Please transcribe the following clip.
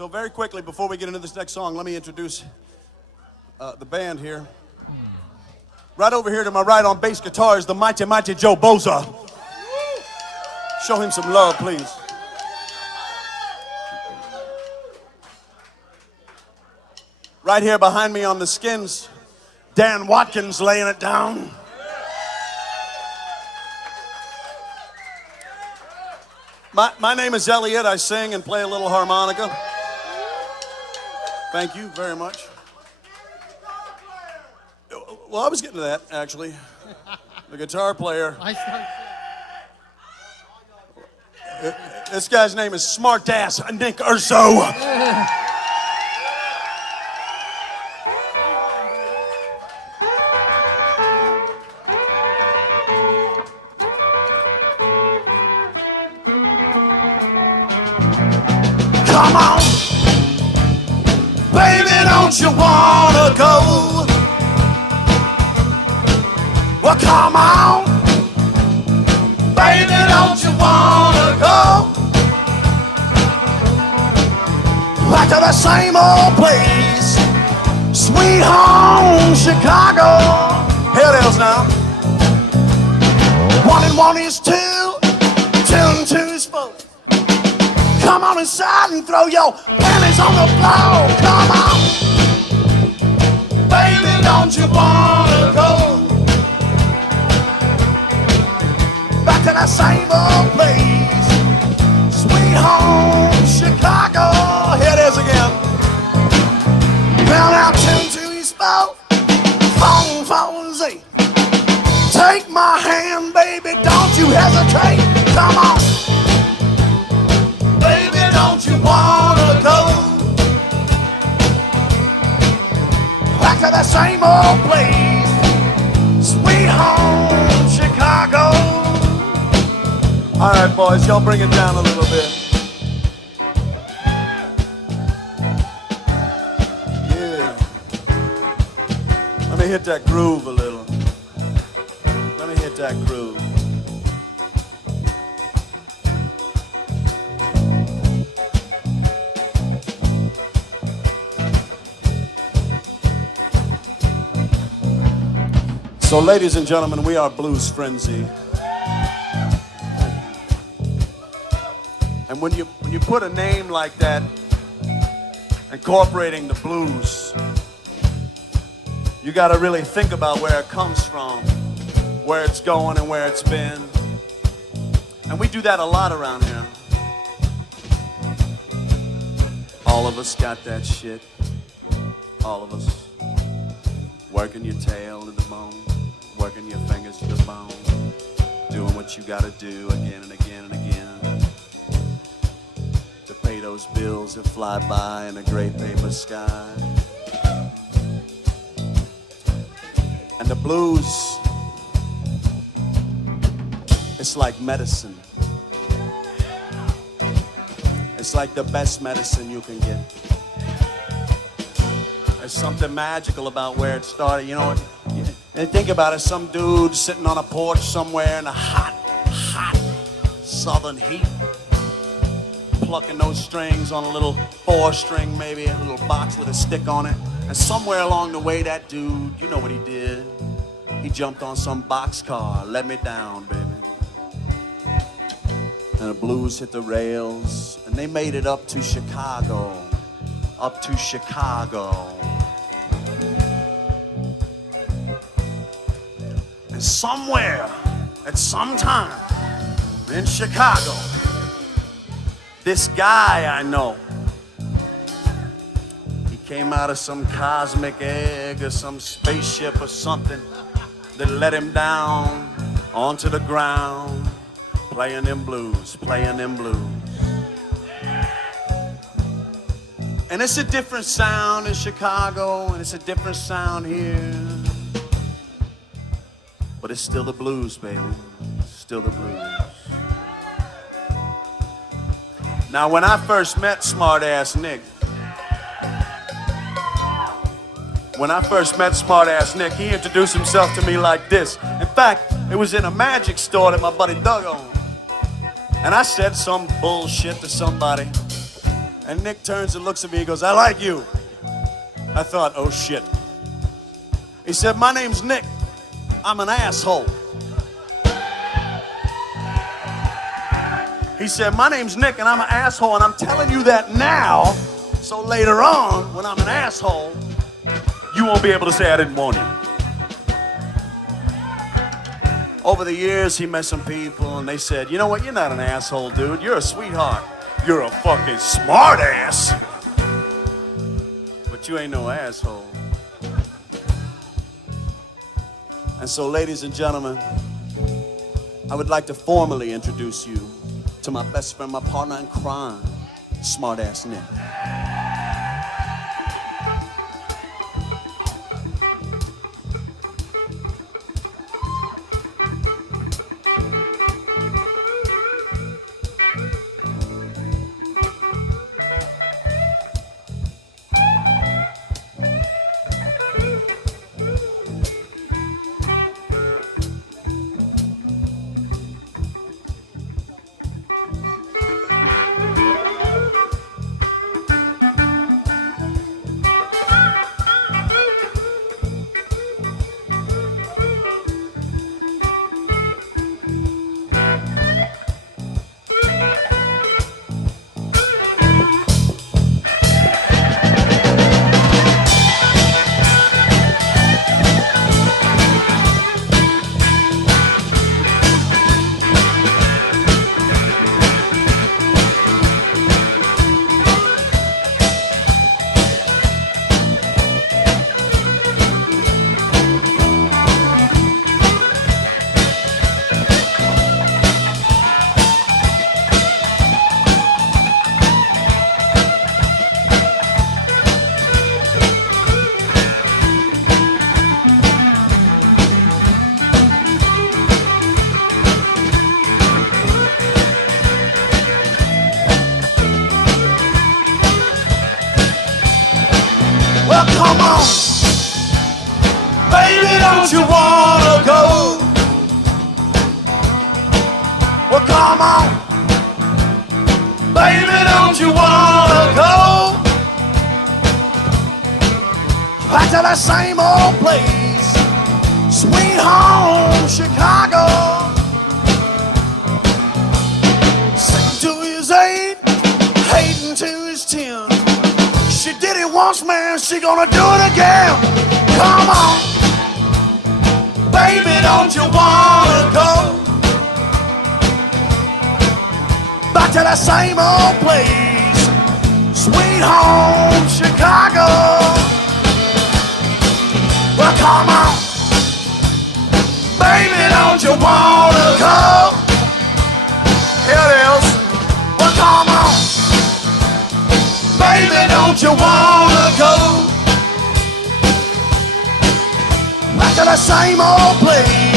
So very quickly, before we get into this next song, let me introduce the band here. Right over here to my right on bass guitar is the mighty, mighty Joe Boza. Show him some love, please. Right here behind me on the skins, Dan Watkins laying it down. My name is Elliot. I sing and play a little harmonica. Thank you very much. Well, I was getting to that, actually. The guitar player. This guy's name is Smartass Nick Urso. Come on, baby, don't you wanna go? Well, come on, baby, don't you wanna go? Back to the same old place, sweet home Chicago. Here it is now. 1 and 1 is 2, 2 and 2 is 4. Come on inside and throw your panties on the floor. Come on, baby, don't you wanna go back to that same old place, sweet home Chicago. Here it is again. Well, now 2 and 2 is 4, 4 and 4 is 8. Take my hand, baby, don't you hesitate. Come on, baby, don't you wanna go back to that same old place, sweet home Chicago? All right, boys, y'all bring it down a little bit. Yeah. Let me hit that groove a little. Let me hit that groove. So, ladies and gentlemen, we are Blues Frenzy. And when you put a name like that, incorporating the blues, you got to really think about where it comes from, where it's going and where it's been. And we do that a lot around here. All of us got that shit. All of us. Working your tail to the bone. Working your fingers to the bone, doing what you gotta do again and again and again to pay those bills that fly by in a gray paper sky. And the blues, it's like medicine. It's like the best medicine you can get. There's something magical about where it started, you know. And think about it, some dude sitting on a porch somewhere in the hot, hot southern heat, plucking those strings on a little 4-string, maybe a little box with a stick on it. And somewhere along the way, that dude, you know what he did? He jumped on some boxcar, let me down, baby. And the blues hit the rails, and they made it up to Chicago, up to Chicago. Somewhere, at some time, in Chicago, this guy I know, he came out of some cosmic egg or some spaceship or something that let him down onto the ground, playing them blues, playing them blues. And it's a different sound in Chicago, and it's a different sound here. But it's still the blues, baby. Still the blues. Now, when I first met Smartass Nick, he introduced himself to me like this. In fact, it was in a magic store that my buddy Doug owned. And I said some bullshit to somebody. And Nick turns and looks at me and goes, I like you. I thought, oh shit. He said, my name's Nick. I'm an asshole. He said, my name's Nick and I'm an asshole, and I'm telling you that now, so later on, when I'm an asshole, you won't be able to say I didn't warn you. Over the years, he met some people and they said, you know what, you're not an asshole, dude. You're a sweetheart. You're a fucking smart ass. But you ain't no asshole. And so, ladies and gentlemen, I would like to formally introduce you to my best friend, my partner in crime, Smart Ass Nick. Well, come on, baby, don't you wanna go? Well, come on, baby, don't you wanna go? Back to that same old place, sweet home, Chicago. Sing to his 8, hating to his 10. She did it once, man, she gonna do it again. Come on, baby, don't you wanna go back to that same old place, sweet home, Chicago? Well, come on, baby, don't you wanna go? Here it is. Well, come on, baby, don't you wanna go back to the same old place?